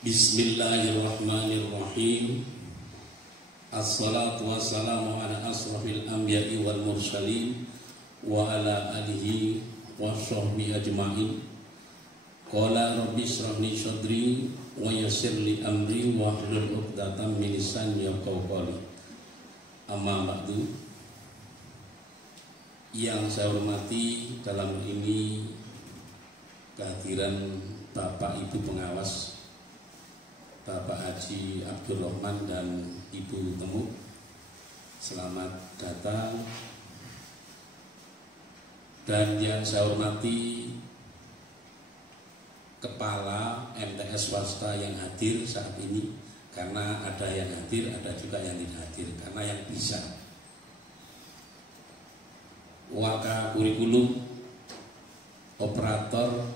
Bismillahirrahmanirrahim. Assalatu wassalamu ala asrafil anbiya'i wal mursalin wa ala alihi wa sahbihi ajma'in. Qala rabbi shrah li sadri wa yassir li amri wa hlul 'uqdatam min lisani yafqahu qawli. Amma ba'du. Yang saya hormati dalam ini kehadiran Bapak Ibu pengawas, Bapak Haji Abdurrahman dan Ibu Temu, selamat datang. Dan yang saya hormati Kepala MTS swasta yang hadir saat ini, karena ada yang hadir, ada juga yang tidak hadir, karena yang bisa. Waka kurikulum, operator,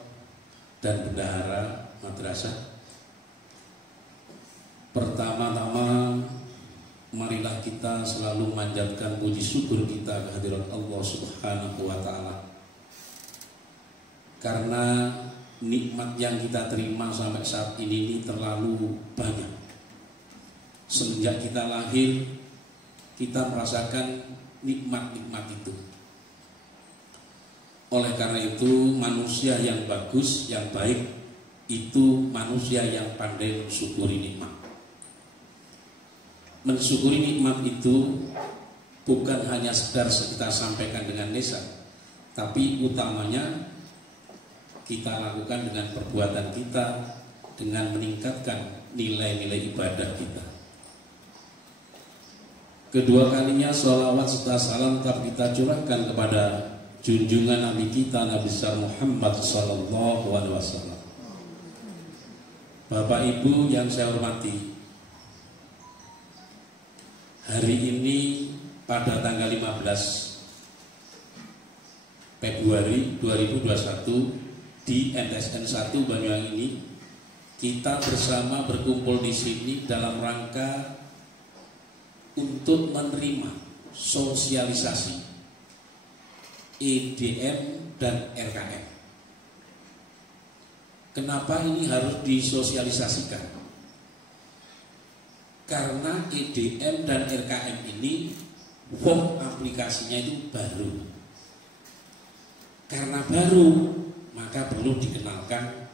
dan bendahara madrasah. Pertama-tama marilah kita selalu memanjatkan puji syukur kita kehadirat Allah Subhanahu wa ta'ala, karena nikmat yang kita terima sampai saat ini terlalu banyak. Semenjak kita lahir, kita merasakan nikmat-nikmat itu. Oleh karena itu, manusia yang bagus, yang baik, itu manusia yang pandai mensyukuri nikmat. Mensyukuri nikmat itu bukan hanya sekedar kita sampaikan dengan lisan, tapi utamanya kita lakukan dengan perbuatan kita, dengan meningkatkan nilai-nilai ibadah kita. Kedua kalinya sholawat serta salam tetap kita curahkan kepada junjungan Nabi kita, Nabi Muhammad sallallahu alaihi wasallam. Bapak Ibu yang saya hormati, hari ini pada tanggal 15 Februari 2021 di MTSN 1 Banyuwangi ini, kita bersama berkumpul di sini dalam rangka untuk menerima sosialisasi EDM dan RKM. Kenapa ini harus disosialisasikan? Karena EDM dan RKM ini form aplikasinya itu baru. Karena baru, maka perlu dikenalkan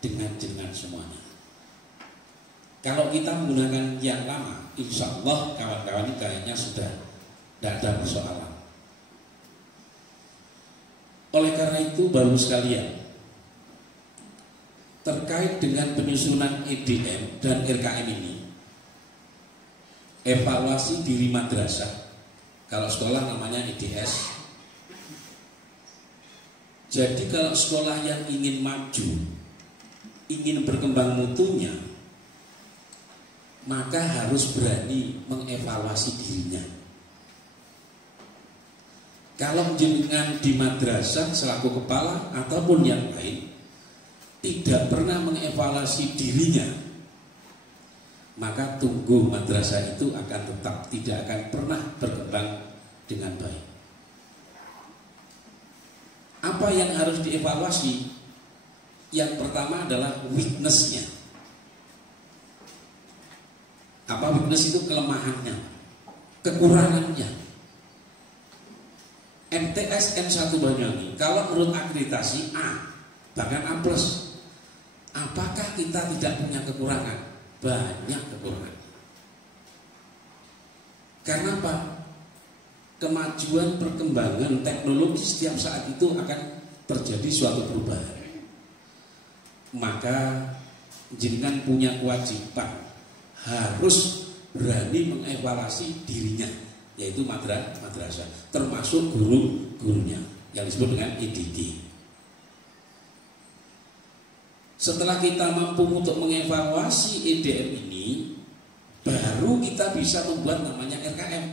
dengan semuanya. Kalau kita menggunakan yang lama, insya Allah kawan-kawan ini kayaknya sudah tidak ada persoalan. Oleh karena itu, baru sekalian, terkait dengan penyusunan EDM dan RKM ini, evaluasi diri madrasah, kalau sekolah namanya EDS. Jadi kalau sekolah yang ingin maju, ingin berkembang mutunya, maka harus berani mengevaluasi dirinya. Kalau jenengan di madrasah selaku kepala ataupun yang lain tidak pernah mengevaluasi dirinya, maka tunggu madrasah itu akan tetap tidak akan pernah berkembang dengan baik. Apa yang harus dievaluasi? Yang pertama adalah weakness-nya. Apa weakness itu? Kelemahannya, kekurangannya. MTS N1 Banyuwangi kalau menurut akreditasi A, bahkan A+. Apakah kita tidak punya kekurangan? Banyak kekurangan. Karena apa? Kemajuan perkembangan teknologi setiap saat itu akan terjadi suatu perubahan. Maka jenengan punya kewajiban harus berani mengevaluasi dirinya, yaitu madrasah, termasuk guru-gurunya yang disebut dengan EDD. Setelah kita mampu untuk mengevaluasi EDM ini, baru kita bisa membuat namanya RKM,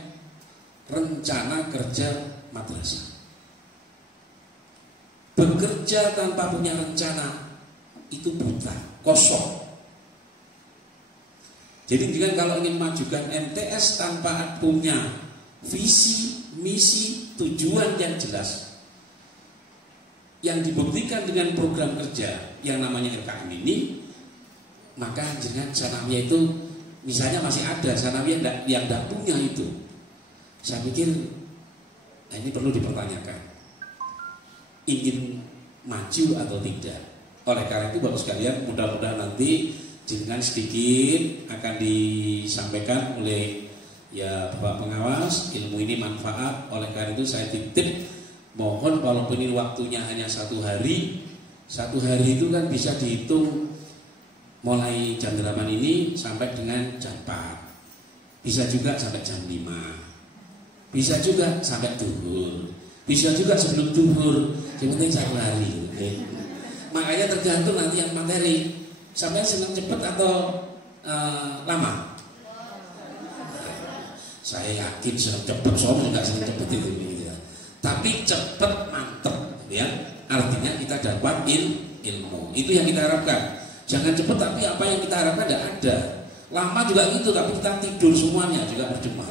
rencana kerja madrasah. Bekerja tanpa punya rencana itu buta, kosong. Jadi kalau ingin majukan MTS tanpa punya visi, misi, tujuan yang jelas, yang dibuktikan dengan program kerja yang namanya RKM ini, maka jenengan sanawiyah itu misalnya masih ada sanawiyah yang tidak punya itu, saya pikir ini perlu dipertanyakan, ingin maju atau tidak. Oleh karena itu Bapak sekalian, mudah-mudahan nanti jenengan sedikit akan disampaikan oleh ya Bapak pengawas, ilmu ini manfaat. Oleh karena itu saya titip, mohon walaupun ini waktunya hanya 1 hari, 1 hari itu kan bisa dihitung mulai jam 8 ini sampai dengan jam 4, bisa juga sampai jam 5, bisa juga sampai duhur, bisa juga sebelum duhur, yang penting 1 hari. Makanya tergantung nanti yang materi, sampai senang cepat atau lama. Saya yakin senang cepat, soalnya nggak senang cepat itu. Tapi cepat mantep, ya. Artinya kita dapat ilmu. Itu yang kita harapkan. Jangan cepat tapi apa yang kita harapkan tidak ada. Lama juga gitu, tapi kita tidur semuanya juga percuma.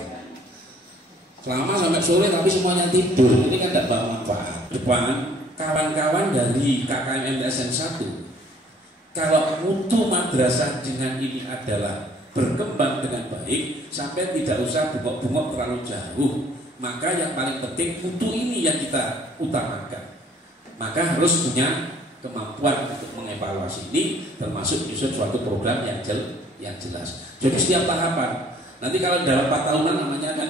Selama sampai sore tapi semuanya tidur, ini kan tidak bawa manfaat. Depan kawan-kawan dari KKM MTSN 1, kalau mutu madrasah jenengan ini adalah berkembang dengan baik sampai tidak usah bungok-bungok terlalu jauh, maka yang paling penting mutu ini yang kita utamakan. Maka harus punya kemampuan untuk mengevaluasi ini, termasuk menyusun suatu program yang jelas. Jadi setiap tahapan, nanti kalau dalam 4 tahunan namanya kan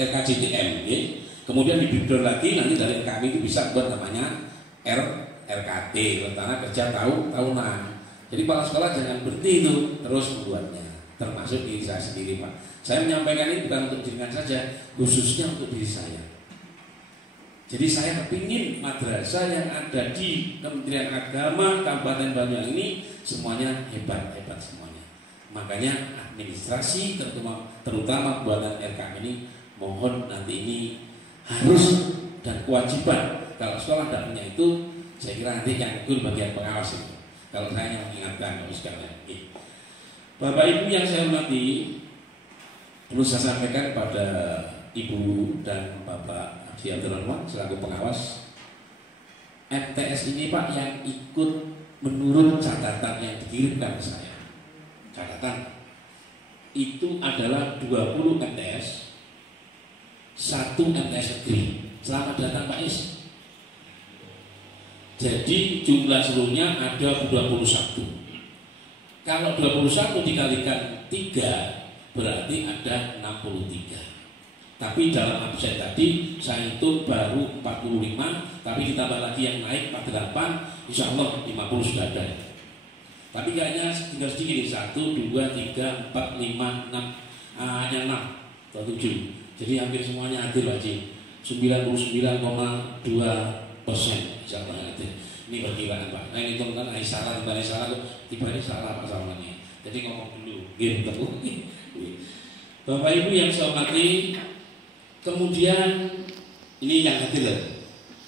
RKJTM, ya. Kemudian di breakdown lagi, nanti dari kami itu bisa buat namanya RKT, rencana kerja tahunan. Jadi kepala sekolah jangan berhenti itu, terus membuatnya. Termasuk diri saya sendiri, Pak. Saya menyampaikan ini bukan untuk jenengan saja, khususnya untuk diri saya. Jadi saya kepingin madrasah yang ada di Kementerian Agama Kabupaten Banyuwangi ini semuanya hebat-hebat semuanya. Makanya administrasi terutama buatan RKM ini mohon nanti ini harus dan kewajiban. Kalau sekolah tidak punya itu, saya kira nanti yang ikut bagian pengawas itu. Kalau saya yang mengingatkan harus sekalian. Bapak Ibu yang saya hormati, perlu saya sampaikan kepada Ibu dan Bapak Haji Abdul Rahman selaku pengawas, MTS ini Pak yang ikut menurut catatan yang dikirimkan ke saya. Catatan itu adalah 20 MTS, 1 MTS negeri. Selamat datang Pak Is. Jadi jumlah seluruhnya ada 21. Kalau 21 dikalikan 3 berarti ada 63. Tapi dalam absen tadi saya hitung baru 45, tapi ditambah lagi yang naik 48, insya Allah 50 sudah ada. Tapi kayaknya tinggal sedikit nih, 1, 2, 3, 4, 5, 6, hanya 6 atau 7. Jadi hampir semuanya adil Haji, 99,2%, insya Allah adil. Ini perkiraan Pak. Nah ini kan salah, tiba-tiba salah Pak Salmani. Jadi ngomong dulu, gitu. Bapak Ibu yang saya hormati, kemudian ini yang adil,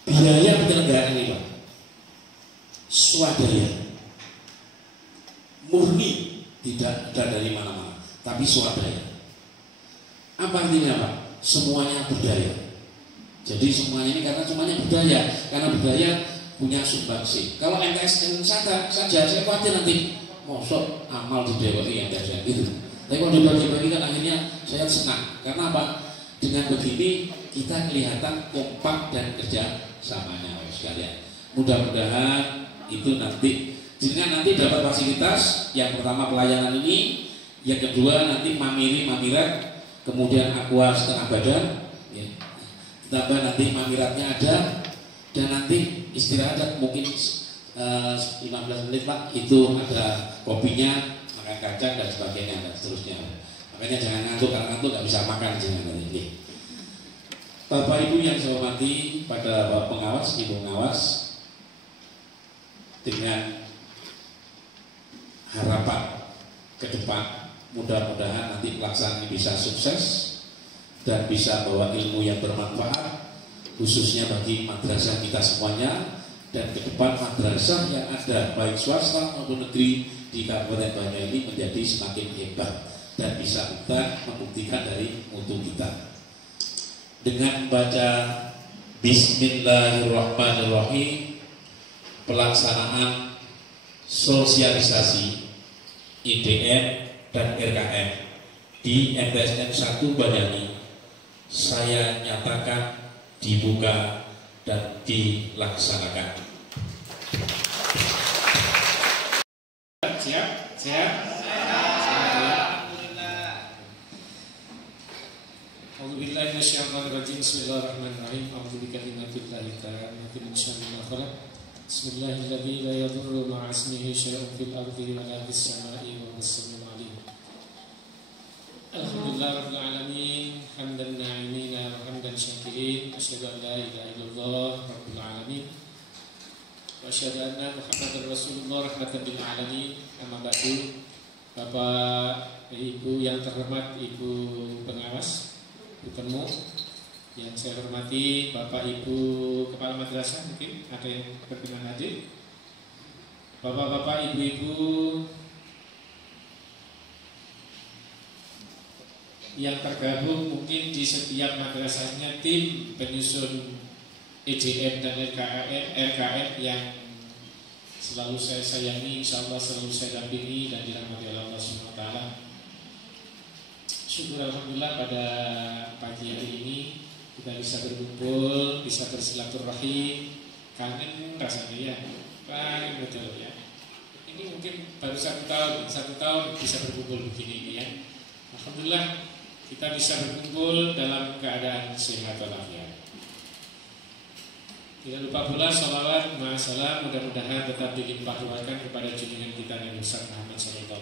biaya penyelenggaraan ini Pak, swadaya, murni, tidak ada dari mana-mana, tapi swadaya. Apa artinya Pak? Semuanya berdaya. Jadi semuanya ini karena semuanya berdaya, karena berdaya punya sumbangsi. Kalau MTSN saja saya khawatir nanti mosok amal di dewa yang ada itu. Tapi kalau dibagi-bagi kan akhirnya saya senang. Karena apa? Dengan begini kita kelihatan kompak dan kerja samanya sekalian. Mudah-mudahan itu nanti nanti dapat fasilitas. Yang pertama pelayanan ini, yang kedua nanti mamirat, kemudian aqua setengah badan, ya. Tambah nanti mamiratnya ada, dan nanti istirahat mungkin 15 menit Pak, itu ada kopinya, makan kacang dan sebagainya dan seterusnya. Makanya jangan ngantuk, karena ngantuk nggak bisa makan jangan ini. Bapak Ibu yang saya hormati, pada Bapak pengawas, Ibu pengawas, dengan harapan ke depan mudah-mudahan nanti pelaksanaan bisa sukses dan bisa bawa ilmu yang bermanfaat, khususnya bagi madrasah kita semuanya, dan ke depan madrasah yang ada baik swasta maupun negeri di Kabupaten Banyuwangi ini menjadi semakin hebat dan bisa membuktikan dari mutu kita. Dengan membaca Bismillahirrahmanirrahim, pelaksanaan sosialisasi IDN dan RKM di MTSN 1 Banyani saya nyatakan dibuka dan dilaksanakan. Siap? Siap? A'udzubillahi minasyaitonirrajim. Bismillahirrahmanirrahim. A'udzu bikalimatillahi tammati min syarri ma khalaq. Bismillahirrahmanirrahim. La yadurru ma'a ismihi syai'un fil ardi wa la fis sama'i wa huwas samiul 'alim. Alhamdulillahirabbil alamin, hamdan na'imina wa hamdan syakirin. Asyhadu an la ilaha illallah rabbil alamin. Wa asyhadu anna Muhammadar Rasulullah rahmatan lil alamin. Amma ba'du. Bapak, Ibu yang terhormat, Ibu pengawas bertemu yang saya hormati, Bapak Ibu Kepala Madrasah, mungkin ada yang berkenan hadir, Bapak-bapak, Ibu-ibu yang tergabung mungkin di setiap madrasahnya tim penyusun EJN dan RKM yang selalu saya sayangi, insya Allah selalu saya dampingi dan dirahmati Allah SWT. Syukur alhamdulillah pada pagi hari ini kita bisa berkumpul, bisa bersilaturahim. Kangen rasanya ya, kangen betul ya. Ini mungkin baru satu tahun bisa berkumpul begini ya. Alhamdulillah kita bisa berkumpul dalam keadaan sehat walafiat. Tidak lupa pula salawat ma'asalam mudah-mudahan tetap dilimpah ruahkan kepada junjungan kita Nabi Muhammad SAW.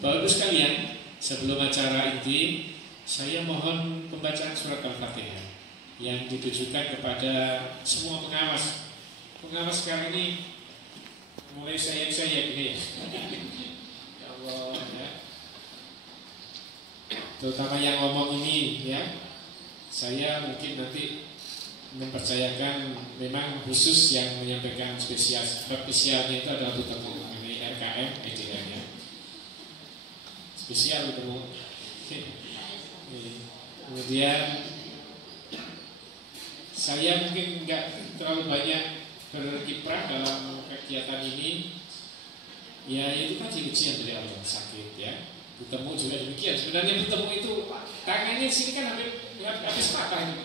Bapak Ibu sekalian, sebelum acara inti, saya mohon pembacaan surat Al-Fatihah yang ditujukan kepada semua pengawas. Pengawas sekarang ini mulai saya begini ya. Ya Allah ya. Terutama yang ngomong ini ya. Saya mungkin nanti mempercayakan memang khusus yang menyampaikan spesialnya itu adalah bertemu mengenai RKM EJN ya. Spesial bertemu. Kemudian saya mungkin nggak terlalu banyak berkiprah dalam kegiatan ini. Ya itu kan ujian dari Allah, sakit ya. Bertemu juga demikian. Sebenarnya bertemu itu tangannya di sini kan habis patah itu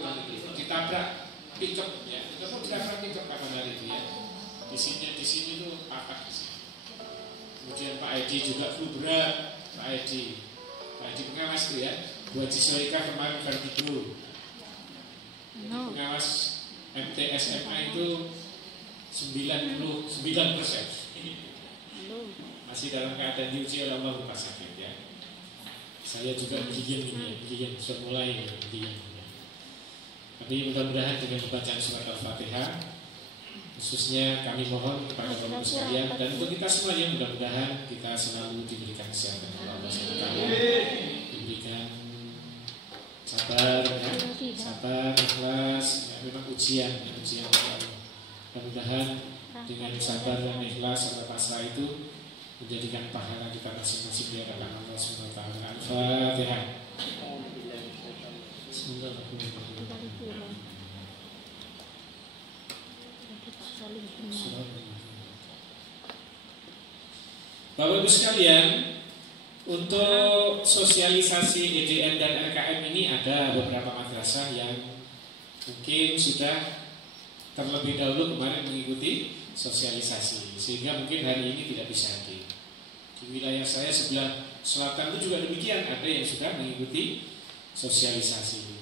ditabrak pickup ya. Bertemu ditabrak pickup kapan hari itu ya. Di sini tuh patah di sini. Kemudian Pak Edi juga flu berat. Pak Edi pengawas itu ya. Buat Cisoika kemarin vertigo. Pengawas MTSMA itu 99%. Masih dalam keadaan diuji oleh Allah lupa sakit ya. Saya juga gigit sudah mulai gigit. Tapi mudah-mudahan dengan bacaan surat Al-Fatihah, khususnya kami mohon kepada Bapak sekalian dan untuk kita semuanya mudah-mudahan kita selalu diberikan kesehatan oleh Allah SWT, diberikan sabar, ya, sabar, ikhlas, ya, memang ujian Allah. Mudah-mudahan dengan sabar dan ikhlas serta pasrah itu menjadikan pahala kita masing-masing di hadapan Allah SWT. Al-Fatihah. Bismillahirrahmanirrahim. Bapak Ibu sekalian, untuk sosialisasi EJN dan RKM ini ada beberapa madrasah yang mungkin sudah terlebih dahulu kemarin mengikuti sosialisasi, sehingga mungkin hari ini tidak bisa hadir. Di wilayah saya sebelah selatan itu juga demikian, ada yang sudah mengikuti sosialisasi.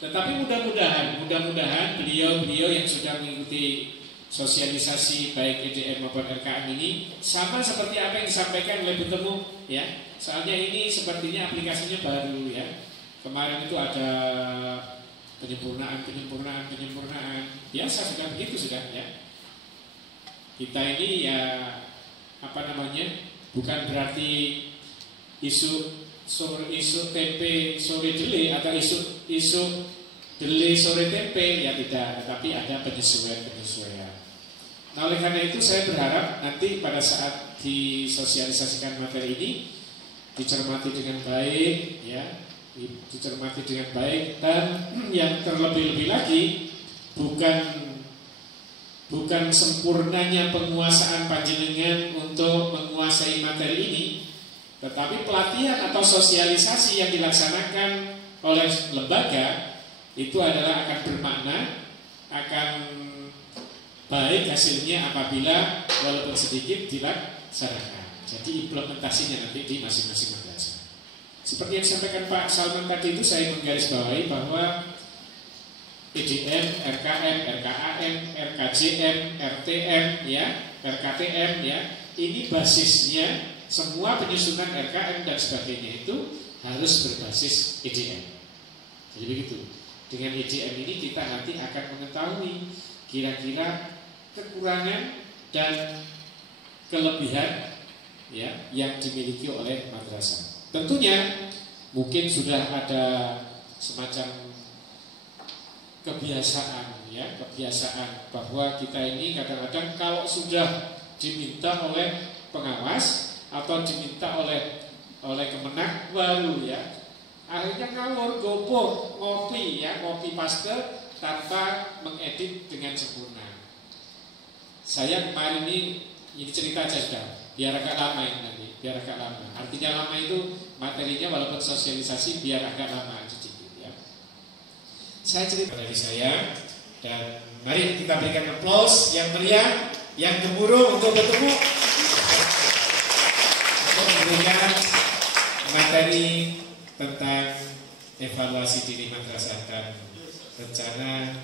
Tetapi mudah-mudahan beliau yang sudah mengikuti sosialisasi baik EJN maupun RKM ini sama seperti apa yang disampaikan oleh bertemu ya. Soalnya ini sepertinya aplikasinya baru ya. Kemarin itu ada penyempurnaan biasa sudah begitu sudah ya. Kita ini ya bukan berarti isu tempe sore dele atau isu dele sore tempe ya tidak, tetapi ada penyesuaian. Nah oleh karena itu saya berharap nanti pada saat disosialisasikan materi ini dicermati dengan baik ya, dan yang terlebih-lebih lagi bukan sempurnanya penguasaan panjenengan untuk menguasai menguasai materi ini, tetapi pelatihan atau sosialisasi yang dilaksanakan oleh lembaga itu adalah akan bermakna, akan baik hasilnya apabila walaupun sedikit dilaksanakan. Jadi implementasinya nanti di masing-masing madrasah. Seperti yang disampaikan Pak Salman tadi itu, saya menggarisbawahi bahwa EDM, RKM, RKAM, RKJM, RTM, ya, RKTM, ya, ini basisnya semua penyusunan RKM dan sebagainya itu harus berbasis EDM. Jadi begitu. Dengan EDM ini kita nanti akan mengetahui kira-kira kekurangan dan kelebihan, ya, yang dimiliki oleh madrasah. Tentunya mungkin sudah ada semacam kebiasaan, ya, kebiasaan bahwa kita ini kadang-kadang kalau sudah diminta oleh pengawas atau diminta oleh Kemenak baru, ya, akhirnya ngawur, gopur, ngopi, ya, ngopi paste tanpa mengedit dengan sempurna. Saya kemarin ini cerita aja sudah, biar agak lama ini nanti, biar agak lama. Artinya lama itu materinya walaupun sosialisasi biar agak lama sedikit, ya. Saya cerita dari saya, dan mari kita berikan aplaus yang meriah, yang gemuruh untuk bertemu untuk memberikan materi tentang evaluasi diri madrasah dan rencana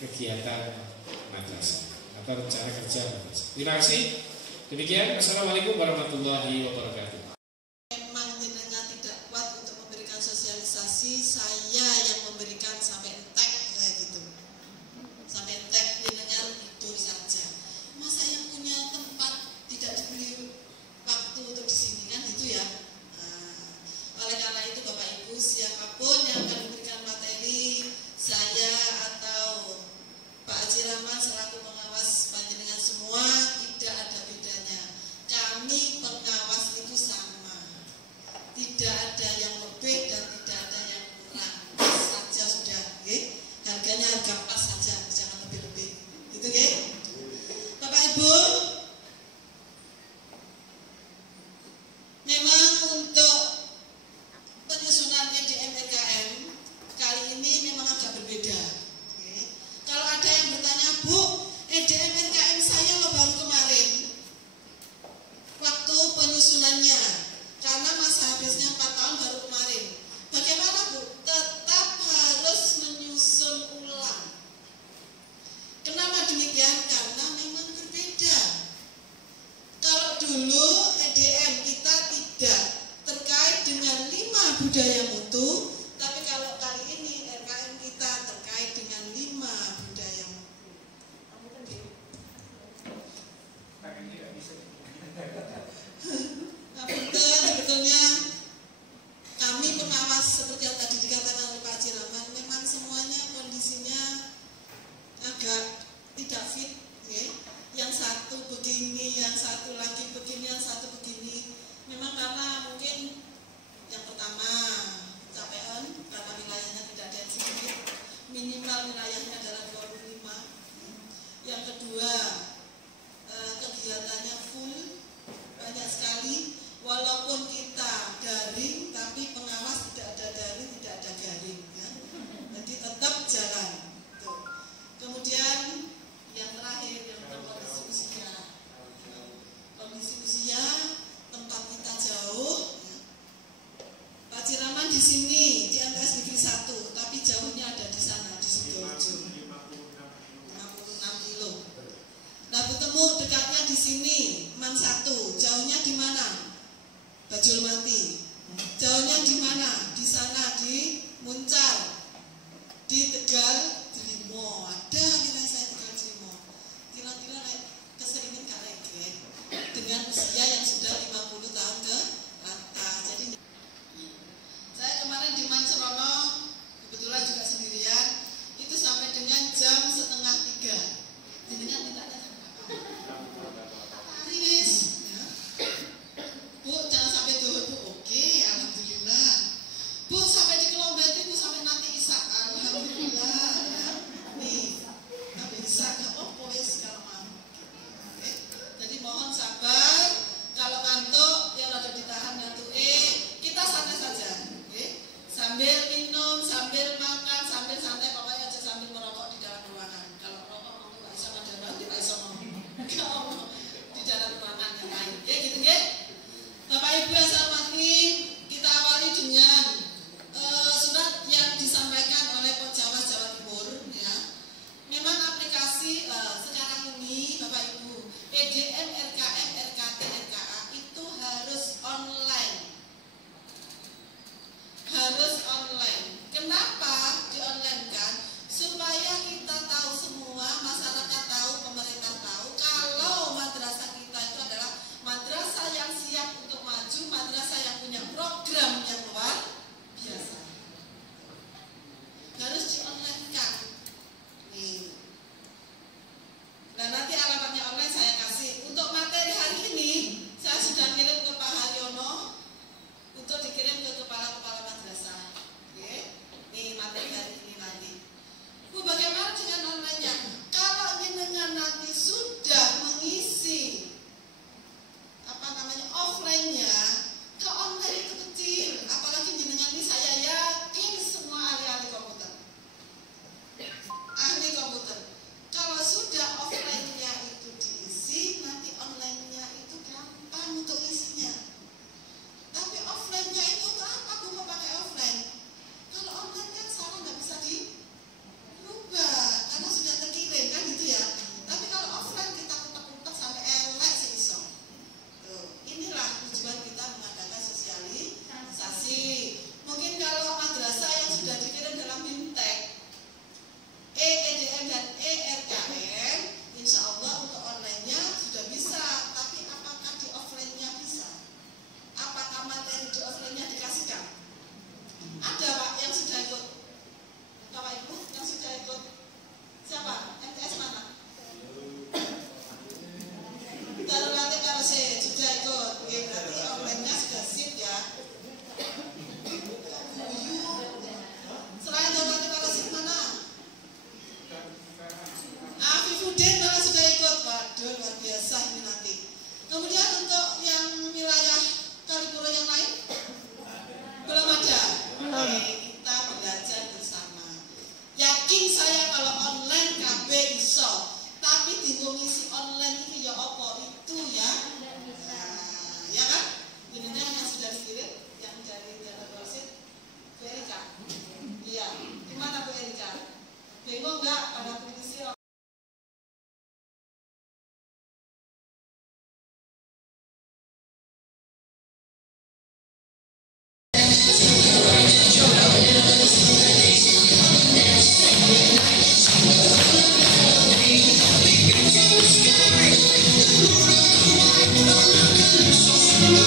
kegiatan madrasah atau rencana kerja madrasah. Terima kasih. Demikian, Assalamualaikum warahmatullahi wabarakatuh. Memang jenengan tidak kuat untuk memberikan sosialisasi, saya yang memberikan sampai entek kayak gitu. Sampai entek jenengan tidur saja. Masa yang punya tempat tidak diberi waktu untuk di sini kan gitu ya. Oleh karena itu Bapak Ibu, siapapun yang akan memberikan materi, saya atau Pak Haji Rahman selaku pengawas panjenengan semua, tidak ada bedanya. Kami pengawas itu sama, tidak ada yang lebih dan tidak ada yang kurang. Pas saja sudah, okay? Harganya harga pas saja, jangan lebih-lebih, gitu, okay? Bapak Ibu, memang untuk penyusunan EDM RKM kali ini memang agak berbeda. Okay. Kalau ada yang bertanya, Bu, EDM RKM saya lo baru kemarin waktu penyusunannya, karena masa habisnya 4 tahun baru kemarin. Bagaimana Bu? Tetap harus menyusun ulang. Kenapa demikian? Karena memang berbeda. Kalau dulu EDM kita tidak terkait dengan 5 budaya mutu, tapi kalau kali ini RKM kita terkait dengan 5 budaya mutu. Nah, sebetulnya kami pengawas seperti yang tadi dikatakan oleh Pak Haji Rahman, memang semuanya kondisinya agak tidak fit, okay? Yang satu begini, yang satu lagi begini, yang satu begini. Memang karena mungkin yang pertama capaian karena wilayahnya tidak ada yang sedikit, minimal wilayahnya adalah 25. Yang kedua kegiatannya full, banyak sekali. Walaupun kita daring, tapi pengawas tidak ada daring, tidak ada garing, ya. Jadi tetap jalan. Tuh. Kemudian yang terakhir yang kondisi usia. Kondisi usia, tempat kita jauh. Ya. Pak Haji Rahman di sini di MTS Negeri 1, tapi jauhnya ada di sana di Sidoarjo. 56 kilo. Nah, bertemu dekatnya di sini, Man 1. Jauhnya di mana? Bajul Mati. Jauhnya di mana? Di sana di Muncar. Di Tegal Trimo. Ada wilayah saya Tegal Trimo. Kira-kira keseringan gak lagi dengan usia yang sudah 50 tahun ke atas. Jadi saya kemarin di Mancerono kebetulan juga sendirian, itu sampai dengan jam 2:30. Jadinya tidak ada Aris, ya. Bu, jangan sampai dulu, Bu. Oke, alhamdulillah. Bu, sampai di Kelomben itu sampai nanti Isak. Alhamdulillah, ya. Nih,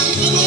Selamat